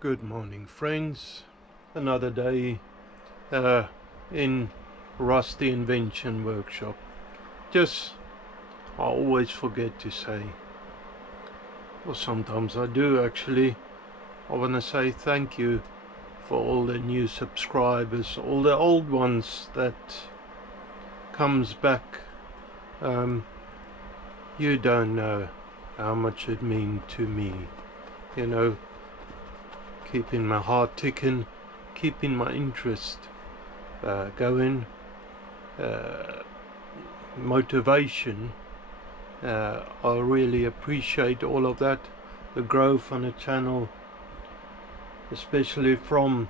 Good morning, friends. Another day in Rusty Invention Workshop. I always forget to say, or sometimes I do actually, I want to say thank you for all the new subscribers, all the old ones that comes back. You don't know how much it means to me, you know, keeping my heart ticking, keeping my interest going, motivation. I really appreciate all of that. The growth on the channel, especially from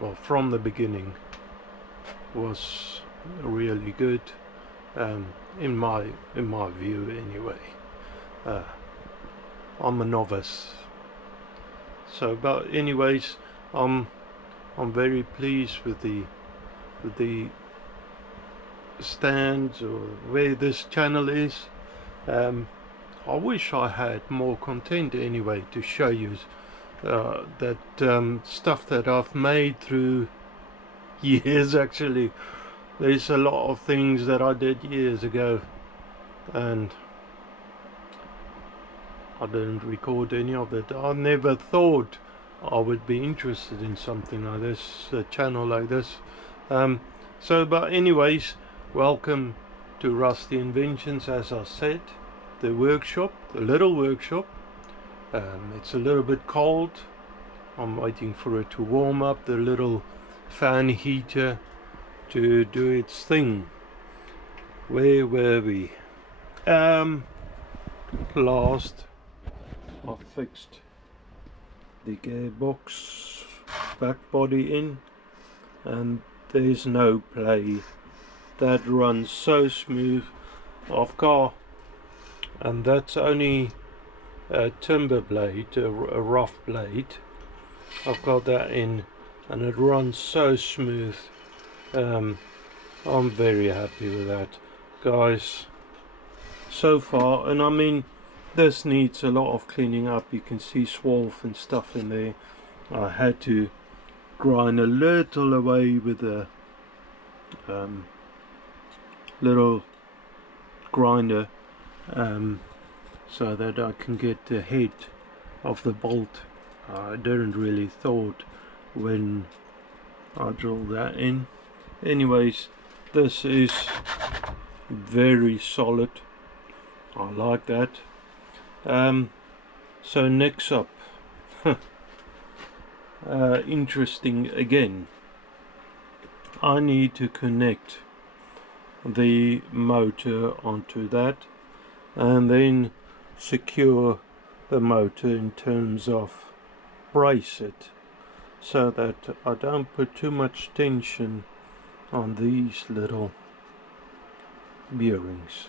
the beginning, was really good, in my view anyway. I'm a novice, but anyways, I'm very pleased with the stands or where this channel is. I wish I had more content anyway to show you that stuff that I've made through years. Actually, there's a lot of things that I did years ago and I didn't record any of it. I never thought I would be interested in something like this, a channel like this. But anyways, welcome to Rusty Inventions. As I said, the workshop, the little workshop. It's a little bit cold. I'm waiting for it to warm up, the little fan heater to do its thing. Where were we? Last I fixed the gearbox back body in, and there's no play. That runs so smooth. I've got, and that's only a timber blade, a rough blade. I've got that in and it runs so smooth. I'm very happy with that, guys, so far. And I mean, this needs a lot of cleaning up. You can see swarf and stuff in there. I had to grind a little away with a little grinder, so that I can get the head of the bolt. I didn't really thought when I drilled that in. Anyways, this is very solid. I like that. So next up, interesting again, I need to connect the motor onto that and then secure the motor in terms of brace it, so that I don't put too much tension on these little bearings.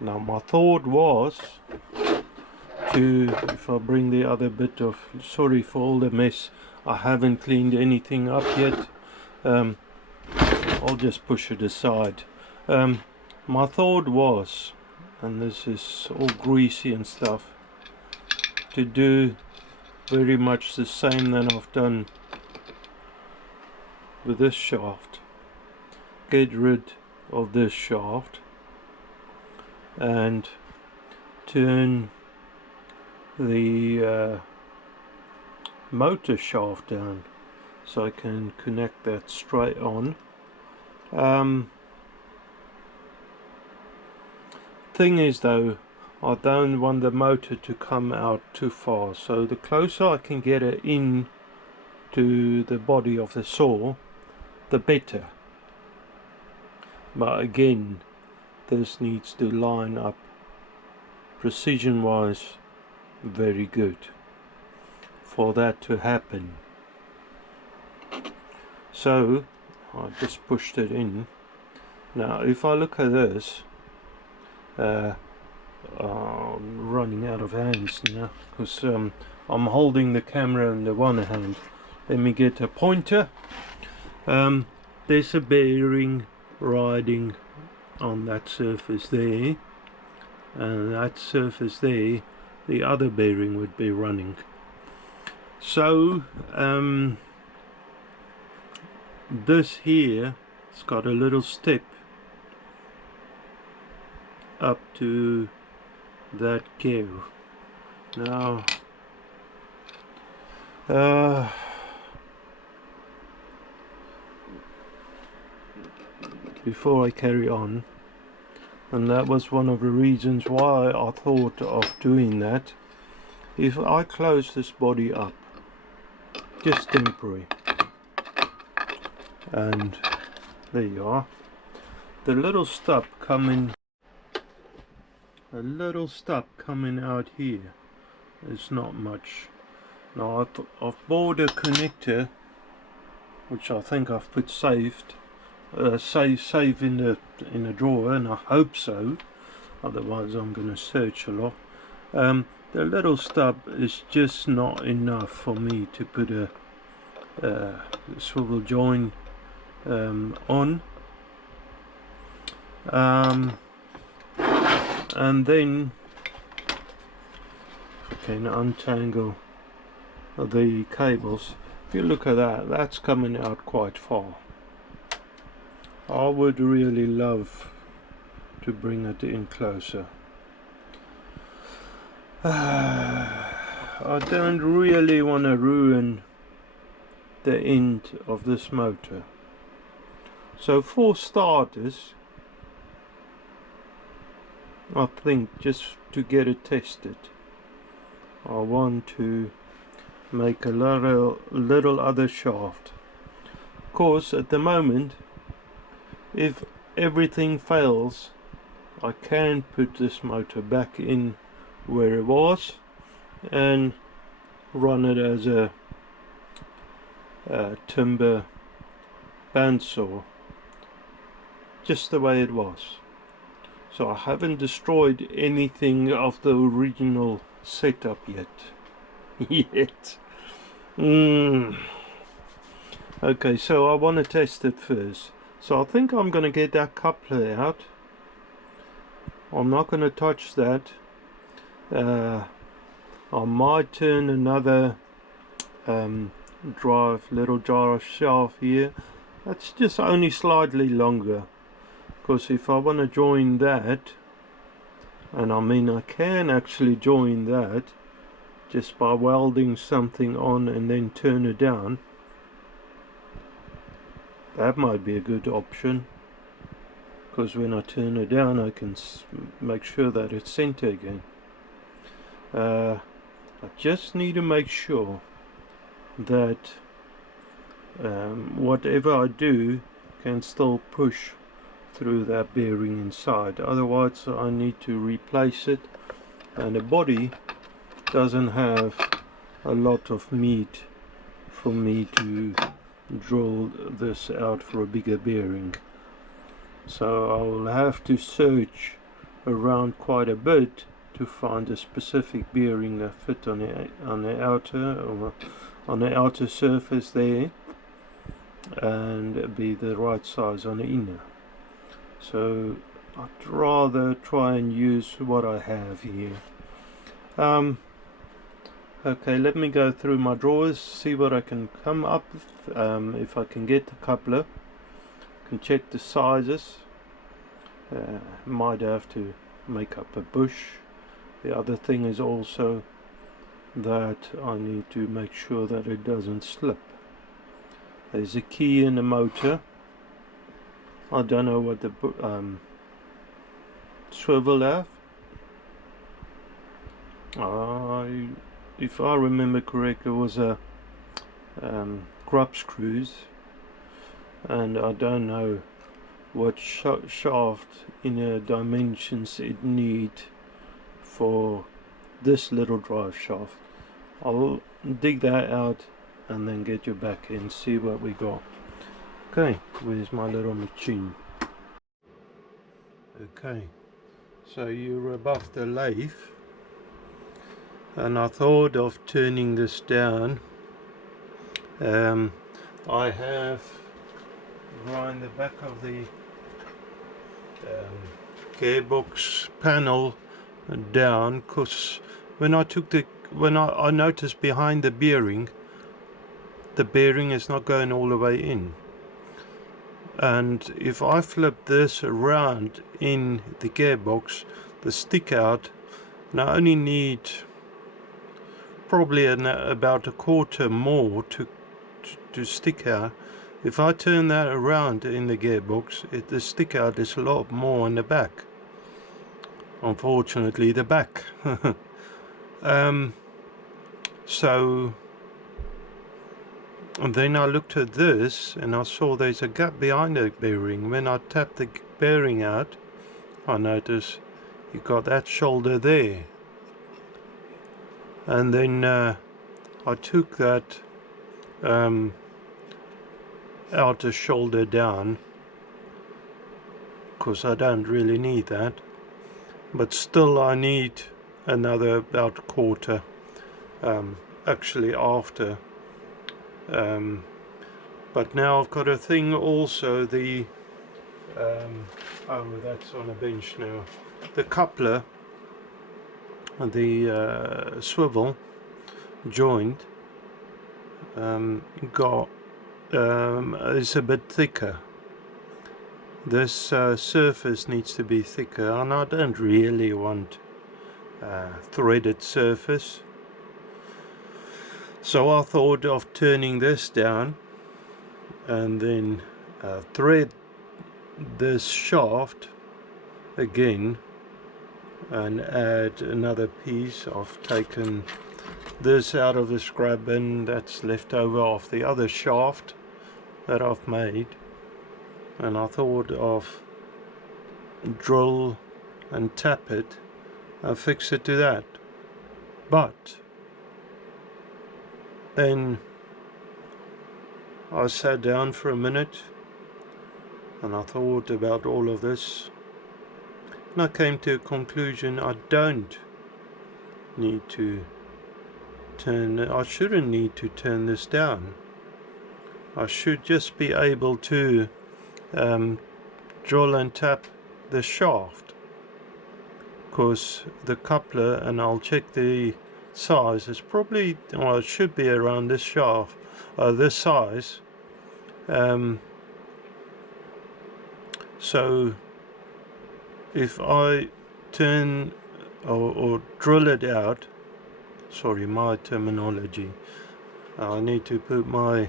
Now my thought was to, if I bring the other bit of, sorry for all the mess, I haven't cleaned anything up yet, I'll just push it aside. My thought was, and this is all greasy and stuff, to do very much the same that I've done with this shaft. Get rid of this shaft and turn the motor shaft down so I can connect that straight on. Thing is though, I don't want the motor to come out too far, so the closer I can get it in to the body of the saw, the better. But again, this needs to line up precision wise very good for that to happen. So I just pushed it in. Now if I look at this, I'm running out of hands now because I'm holding the camera in the one hand. Let me get a pointer. There's a bearing riding on that surface there, and that surface there, the other bearing would be running. So this here, it's got a little step up to that gear. Now before I carry on, and that was one of the reasons why I thought of doing that, if I close this body up, just temporary, and there you are, the little stub coming, out here is not much. Now I've bought a connector, which I think I've put saved, save in the drawer, and I hope so. Otherwise, I'm going to search a lot. The little stub is just not enough for me to put a swivel joint on. And then I can untangle the cables. If you look at that, that's coming out quite far. I would really love to bring it in closer. I don't really want to ruin the end of this motor. So for starters, I think just to get it tested, I want to make a little other shaft. Of course, at the moment, if everything fails, I can put this motor back in where it was and run it as a timber bandsaw, just the way it was. So I haven't destroyed anything of the original setup yet. Okay, so I want to test it first. So I think I'm going to get that coupler out. I'm not going to touch that. I might turn another little drive shaft here. That's just only slightly longer, because if I want to join that, and I mean I can actually join that just by welding something on and then turn it down. That might be a good option, because when I turn it down I can make sure that it's center again. I just need to make sure that whatever I do can still push through that bearing inside, otherwise I need to replace it, and the body doesn't have a lot of meat for me to drill this out for a bigger bearing. So I will have to search around quite a bit to find a specific bearing that fit on the outer surface there, and be the right size on the inner. So I'd rather try and use what I have here. Okay, let me go through my drawers, see what I can come up with. If I can get the coupler, can check the sizes. Might have to make up a bush. The other thing is also that I need to make sure that it doesn't slip. There's a key in the motor. I don't know what the swivel have. If I remember correct, it was a grub screws, and I don't know what shaft inner dimensions it need for this little drive shaft. I'll dig that out and then get you back in, see what we got. Okay, where's my little machine? Okay, so you're above the lathe, and I thought of turning this down. I have grind the back of the gearbox panel down, because when I took the when I noticed behind the bearing is not going all the way in. And if I flip this around in the gearbox, the stick out, and I only need probably about a quarter more to stick out. If I turn that around in the gearbox, the stick out is a lot more in the back. Unfortunately, the back. So, and then I looked at this and I saw there's a gap behind the bearing. When I tapped the bearing out, I noticed you got that shoulder there. And then I took that outer shoulder down, because I don't really need that, but still I need another about a quarter, actually after, but now I've got a thing also, the oh, that's on a bench now, the coupler, the swivel joint got is a bit thicker. This surface needs to be thicker, and I don't really want threaded surface, so I thought of turning this down and then thread this shaft again and add another piece. I've taken this out of the scrap bin that's left over of the other shaft that I've made, and I thought of drill and tap it and fix it to that. But then I sat down for a minute and I thought about all of this, and I came to a conclusion. I don't need to I shouldn't need to turn this down. I should just be able to drill and tap the shaft, because the coupler, and I'll check the size, is probably, well, it should be around this shaft, this size. So if I turn or drill it out, sorry, my terminology, I need to put my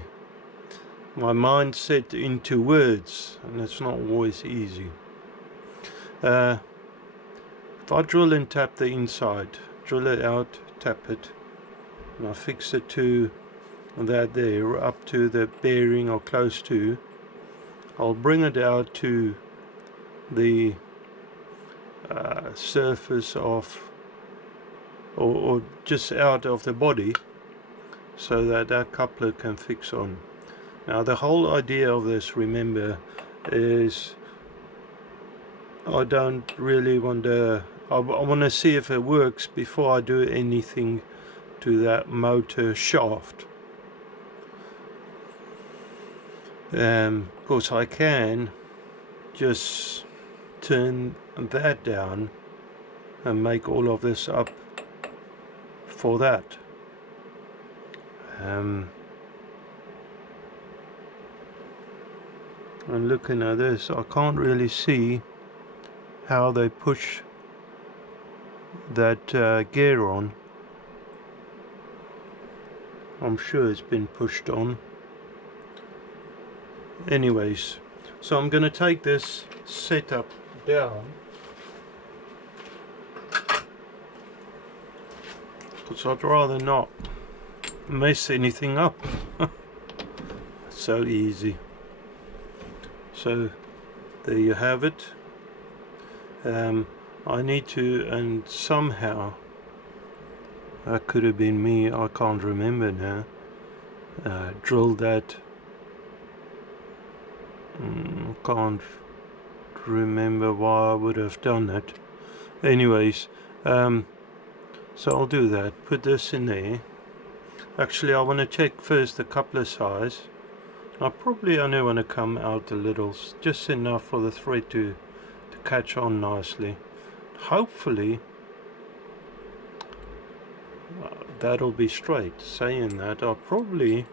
mindset into words, and it's not always easy. If I drill and tap the inside, drill it out, tap it, and I fix it to that there, up to the bearing or close to, I'll bring it out to the surface of, or just out of the body, so that that coupler can fix on. Now the whole idea of this, remember, is I don't really want to, I want to see if it works before I do anything to that motor shaft. Of course I can just turn that down and make all of this up for that. And looking at this, I can't really see how they push that gear on. I'm sure it's been pushed on. Anyways, so I'm going to take this setup down, because I'd rather not mess anything up. So easy. So there you have it. I need to, and somehow, that could have been me, I can't remember now, drill that. Can't remember why I would have done that. Anyways, so I'll do that. Put this in there. Actually, I want to check first the coupler size. I probably only want to come out a little, just enough for the thread to catch on nicely. Hopefully that'll be straight. Saying that, I'll probably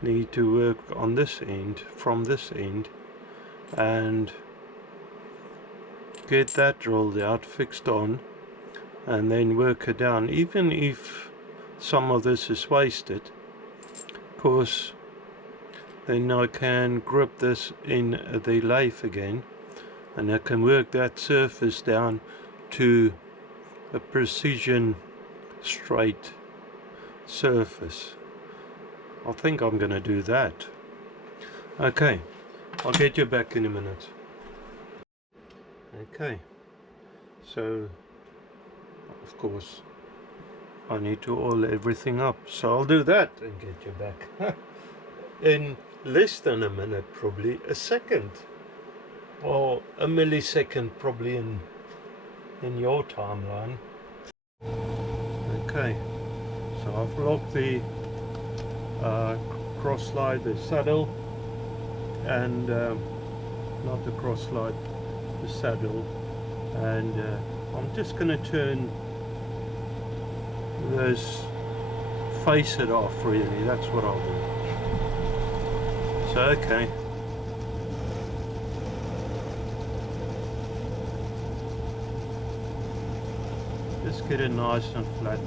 need to work on this end, from this end, and get that drilled out, fixed on, and then work it down, even if some of this is wasted, because then I can grip this in the lathe again, and I can work that surface down to a precision straight surface. I think I'm gonna do that. Okay, I'll get you back in a minute. Okay, so of course I need to oil everything up, so I'll do that and get you back in less than a minute, probably a second or a millisecond, probably in your timeline. Okay, so I've locked the cross slide, the saddle, and not the cross slide, the saddle, and I'm just going to turn this, face it off, really, that's what I'll do. So okay, just get it nice and flat.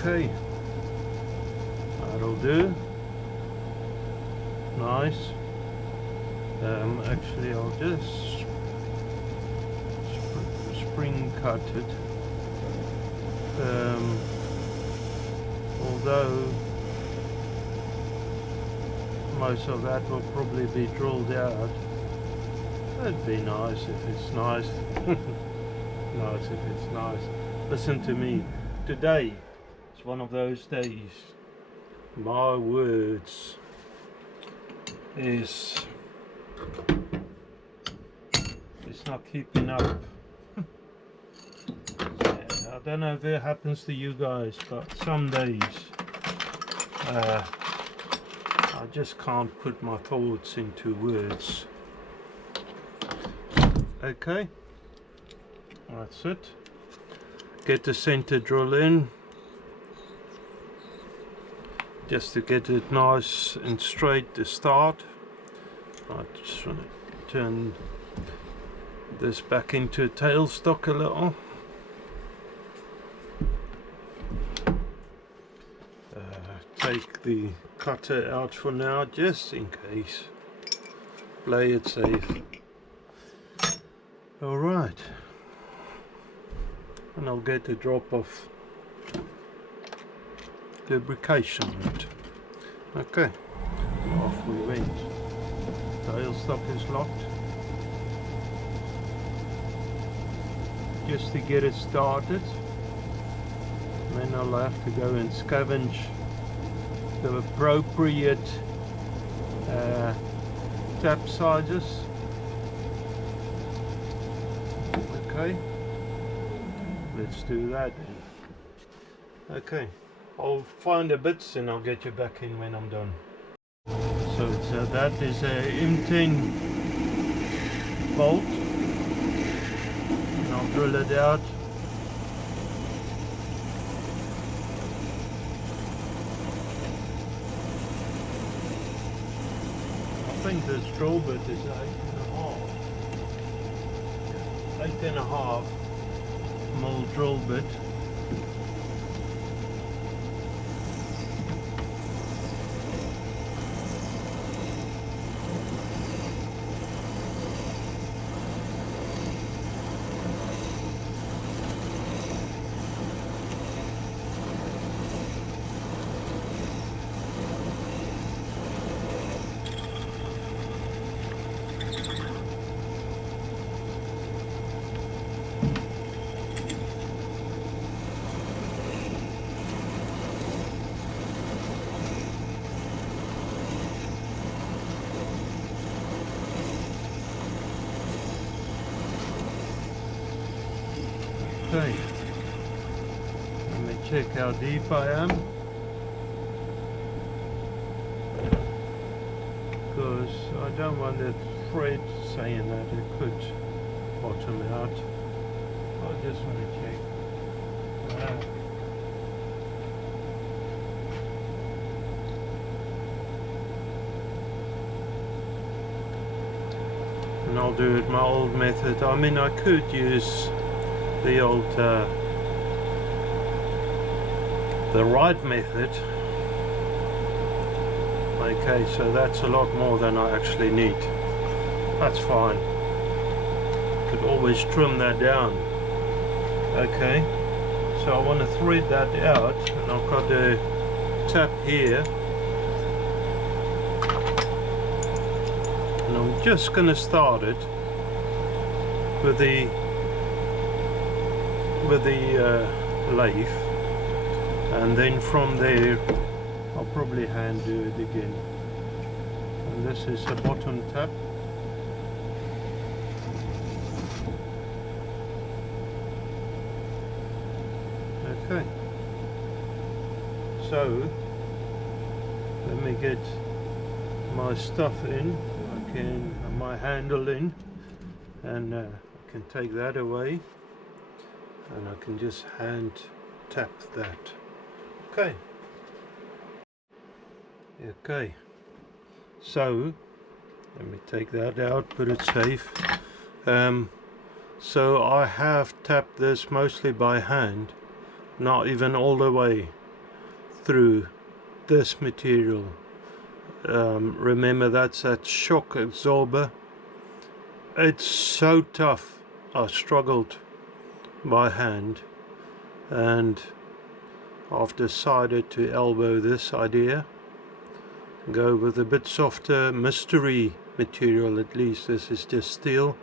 Okay, that'll do. Nice. Actually, I'll just spring cut it. Although most of that will probably be drilled out, it'd be nice if it's nice. Nice if it's nice. Listen to me. Today is one of those days. My words is it's not keeping up. Yeah, I don't know if it happens to you guys, but some days I just can't put my thoughts into words. Okay, that's it. Get the center drill in, just to get it nice and straight to start. I just want to turn this back into a tailstock a little. Take the cutter out for now, just in case. Play it safe. Alright. And I'll get a drop of lubrication on it. Okay, off we went. Tailstock is locked. Just to get it started, then I'll have to go and scavenge the appropriate tap sizes. Okay, let's do that then. Okay, I'll find the bits and I'll get you back in when I'm done. So that is a M10 bolt, and I'll drill it out. think this drill bit is 8.5 mil drill bit. Okay, let me check how deep I am, because I don't want that thread saying that it could bottom out. I just want to check. And I'll do it my old method. I mean, I could use the old the right method. Okay, so that's a lot more than I actually need. That's fine. Could always trim that down. Okay, so I want to thread that out, and I've got a tap here, and I'm just going to start it with the lathe, and then from there I'll probably hand do it again. And this is a bottom tap. Okay, so let me get my stuff in, my handle in, and I can take that away, and I can just hand tap that. Okay. Okay. So let me take that out, put it safe. So I have tapped this mostly by hand, not even all the way through this material. Remember, that's that shock absorber. It's so tough. I struggled by hand, and I've decided to elbow this idea, go with a bit softer mystery material. At least this is just steel,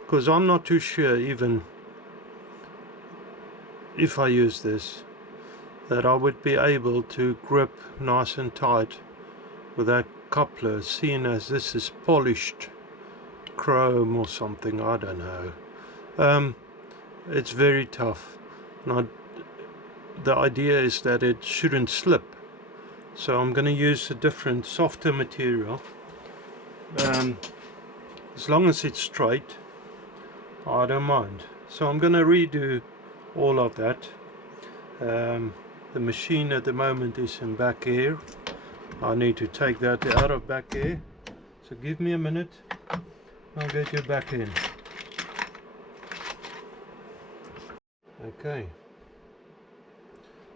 because I'm not too sure, even if I use this, that I would be able to grip nice and tight with that coupler, seeing as this is polished chrome or something, I don't know. It's very tough. Now, the idea is that it shouldn't slip, so I'm going to use a different, softer material. As long as it's straight, I don't mind. So I'm going to redo all of that. The machine at the moment is in back air. I need to take that out of back air, so give me a minute, I'll get you back in. Okay,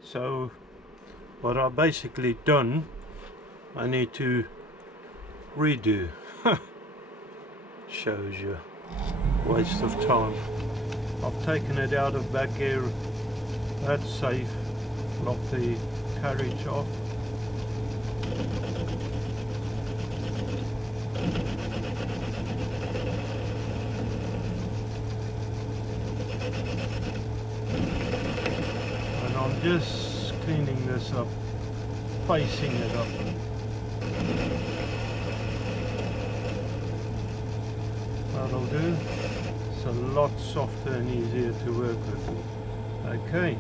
so what I've basically done, I need to redo. Shows you, waste of time. I've taken it out of back air, that's safe. Lock the carriage off. And I'm just cleaning this up, facing it up. That'll do. It's a lot softer and easier to work with. Okay,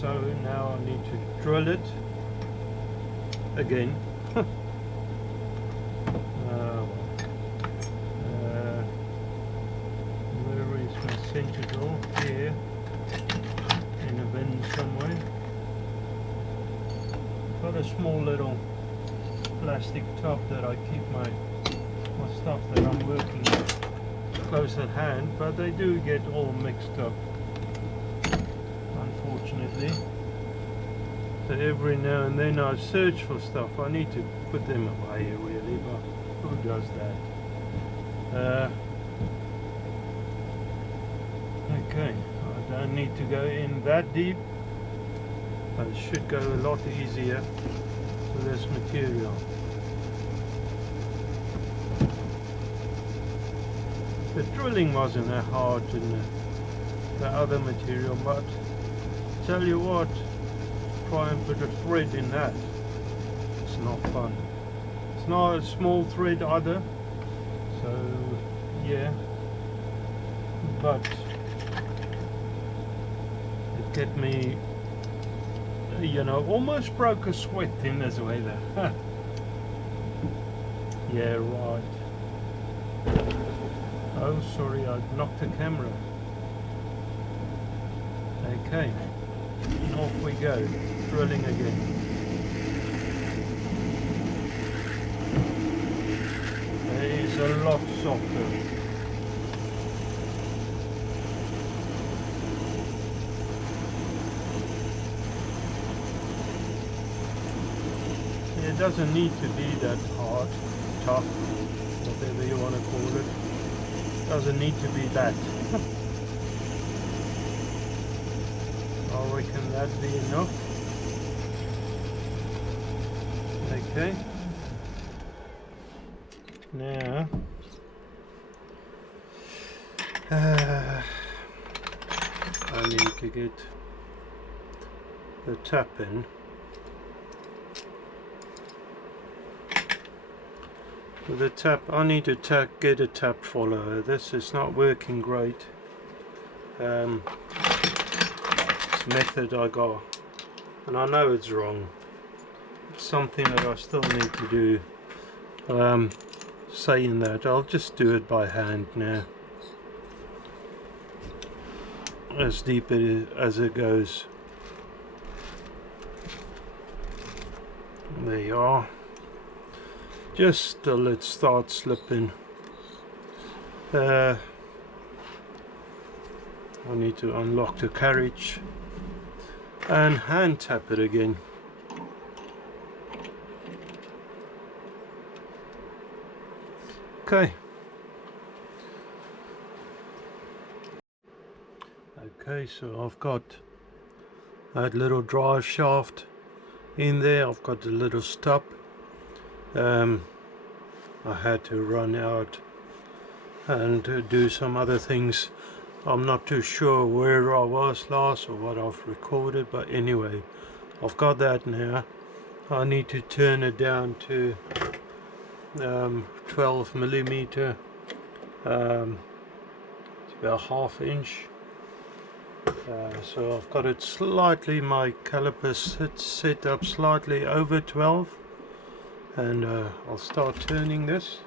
so now I need to drill it again. Where is my center drill? Here, in a bin somewhere. Got a small little plastic tub that I keep my my stuff that I'm working close at hand, but they do get all mixed up, unfortunately. So every now and then I search for stuff. I need to put them away really, but who does that? Okay, I don't need to go in that deep. It should go a lot easier with this material. The drilling wasn't that hard in the other material, but tell you what, try and put a thread in that. It's not fun. It's not a small thread either, so yeah, but it kept me, you know, almost broke a sweat in this weather. Yeah, right. Oh, sorry, I knocked the camera. Okay, off we go, drilling again. It is a lot softer. It doesn't need to be that hard, tough, whatever you want to call it. Doesn't need to be that. I reckon that'd be enough. Okay. Now I need to get the tap in. With the tap, I need to get a tap follower. This is not working great. This method I got, and I know it's wrong. It's something that I still need to do. Saying that, I'll just do it by hand now. As deep as it goes. There you are. Just till it starts slipping. I need to unlock the carriage and hand tap it again. Okay. Okay, so I've got that little drive shaft in there. I've got the little stub. I had to run out and do some other things. I'm not too sure where I was last or what I've recorded, but anyway, I've got that now. I need to turn it down to 12 millimeter. It's about ½ inch. So I've got it slightly, my calipers set up slightly over 12, and I'll start turning this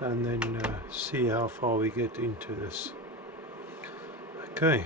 and then see how far we get into this. Okay.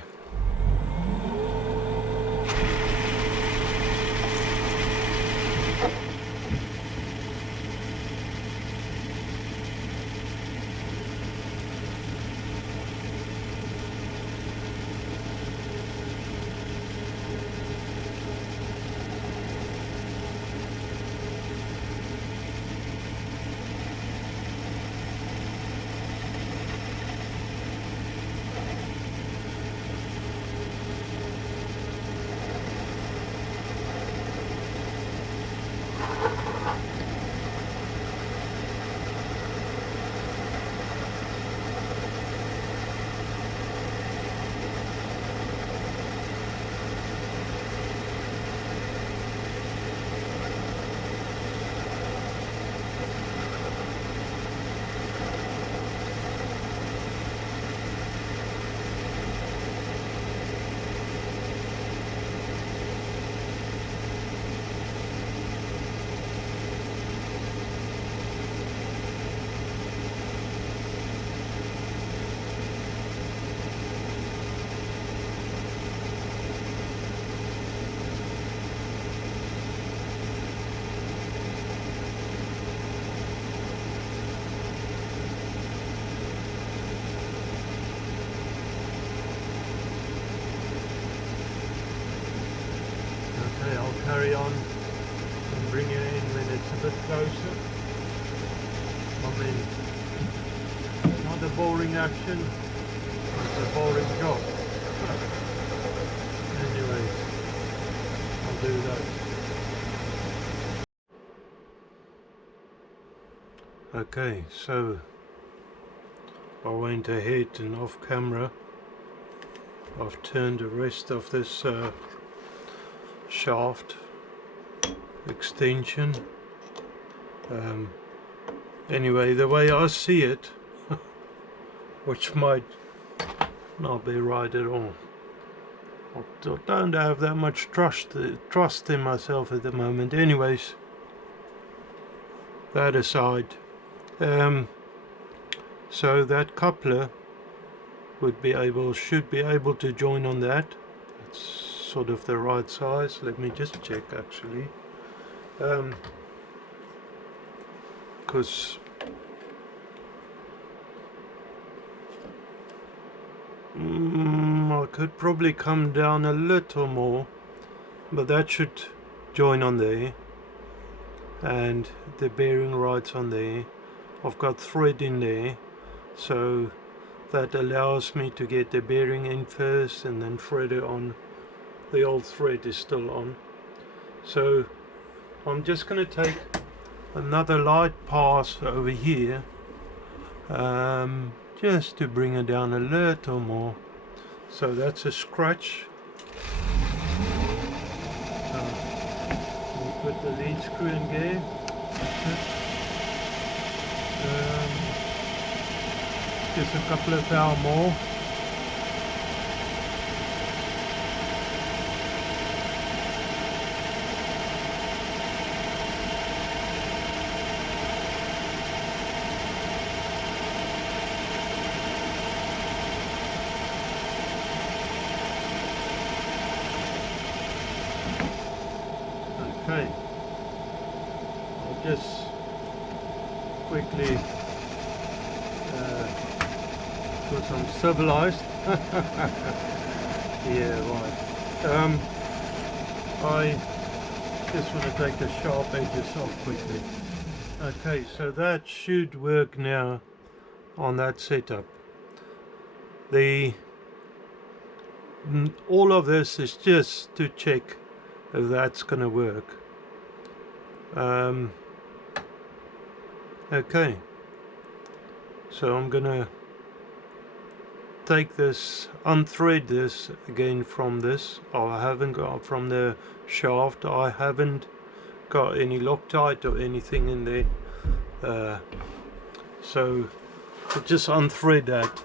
closer. I mean, not a boring action, it's a boring job. Anyways, I'll do that. Okay, so I went ahead and off camera I've turned the rest of this shaft extension. Anyway, the way I see it, which might not be right at all, I don't have that much trust in myself at the moment. Anyways, that aside, so that coupler should be able to join on that. It's sort of the right size. Let me just check actually, because I could probably come down a little more, but that should join on there, and the bearing rights on there. I've got thread in there, so that allows me to get the bearing in first and then thread it on. The old thread is still on, so I'm just going to take another light pass over here, just to bring it down a little more. So that's a scratch. We put the lead screw in there. Just a couple of power more. Okay, I'll just quickly because I'm civilized. Yeah, right. I just want to take the sharp edges off quickly. Okay, so that should work now on that setup. All of this is just to check if that's going to work. Okay, so I'm gonna take this, unthread this again from this. I haven't got from the shaft. I haven't got any Loctite or anything in there, so I'll just unthread that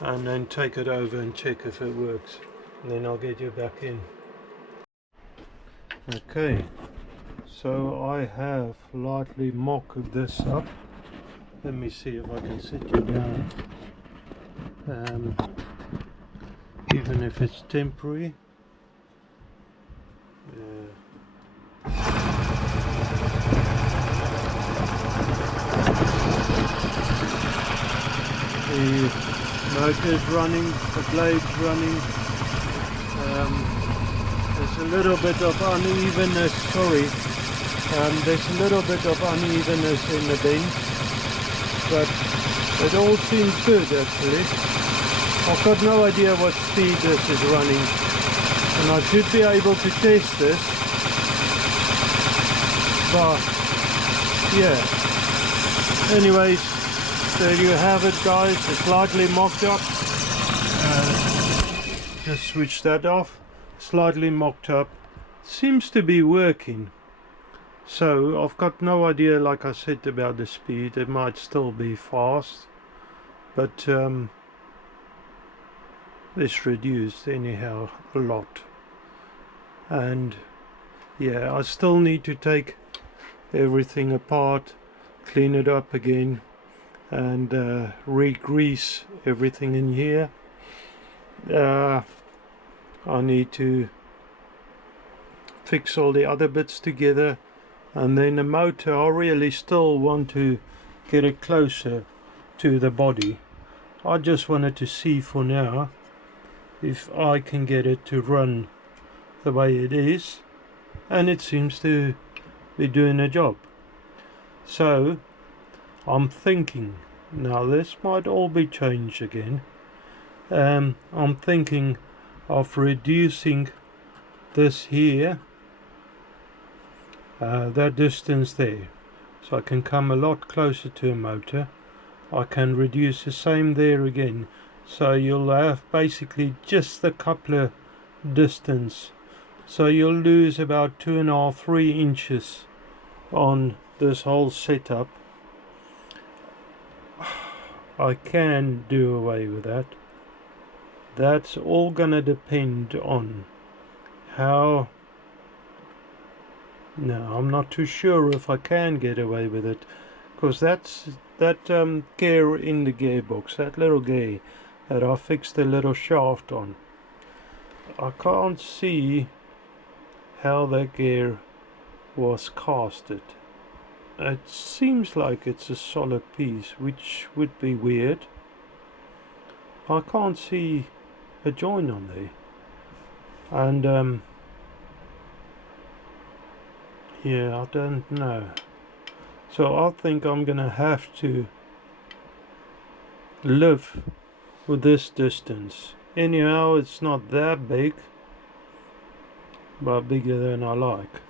and then take it over and check if it works, and then I'll get you back in. Okay, so I have lightly mocked this up. Let me see if I can sit you down, even if it's temporary. The motor's running, the blade's running. There's a little bit of unevenness, there's a little bit of unevenness in the bend, but it all seems good actually. I've got no idea what speed this is running, and I should be able to test this, but yeah. Anyways, there you have it guys, it's slightly mocked up. Just switch that off. Slightly mocked up, seems to be working. So I've got no idea, like I said, about the speed. It might still be fast, but it's reduced anyhow a lot. And yeah, I still need to take everything apart, clean it up again, and re-grease everything in here. I need to fix all the other bits together, and then the motor, I really still want to get it closer to the body. I just wanted to see for now if I can get it to run the way it is, and it seems to be doing a job. So I'm thinking, now this might all be changed again. I'm thinking of reducing this here, that distance there, so I can come a lot closer to a motor. I can reduce the same there again, so you'll have basically just the coupler distance, so you'll lose about 2.5–3 inches on this whole setup. I can do away with that. That's all gonna depend on how. No, I'm not too sure if I can get away with it, because that's that gear in the gearbox, that little gear that I fixed the little shaft on. I can't see how that gear was casted. It seems like it's a solid piece, which would be weird. I can't see a joint on there, and yeah, I don't know. So I think I'm gonna have to live with this distance. Anyhow, it's not that big, but bigger than I like.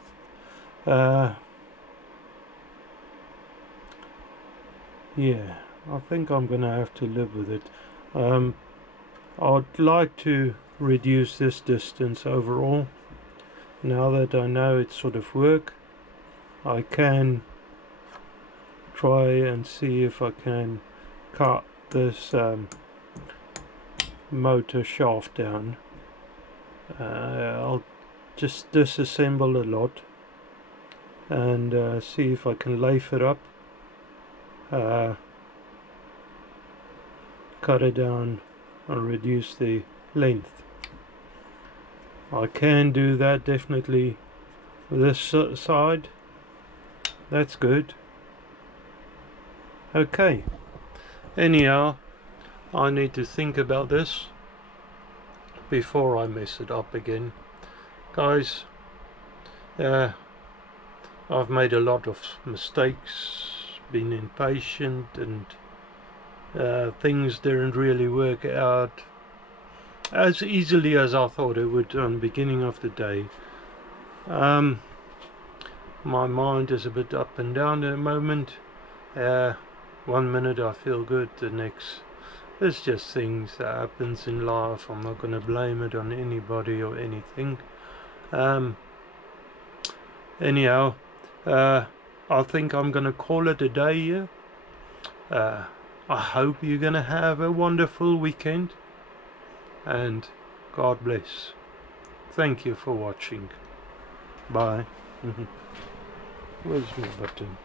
Yeah, I think I'm gonna have to live with it. I'd like to reduce this distance overall. Now that I know it sort of works, I can try and see if I can cut this motor shaft down. I'll just disassemble a lot and see if I can lathe it up, cut it down and reduce the length. I can do that definitely with this side. That's good. Okay, anyhow, I need to think about this before I mess it up again. Guys, I've made a lot of mistakes, been impatient, and things didn't really work out as easily as I thought it would on the beginning of the day. My mind is a bit up and down at the moment. 1 minute I feel good, the next it's just things that happens in life. I'm not going to blame it on anybody or anything. Anyhow, I think I'm going to call it a day here. I hope you're going to have a wonderful weekend, and God bless. Thank you for watching. Bye. Where's my button?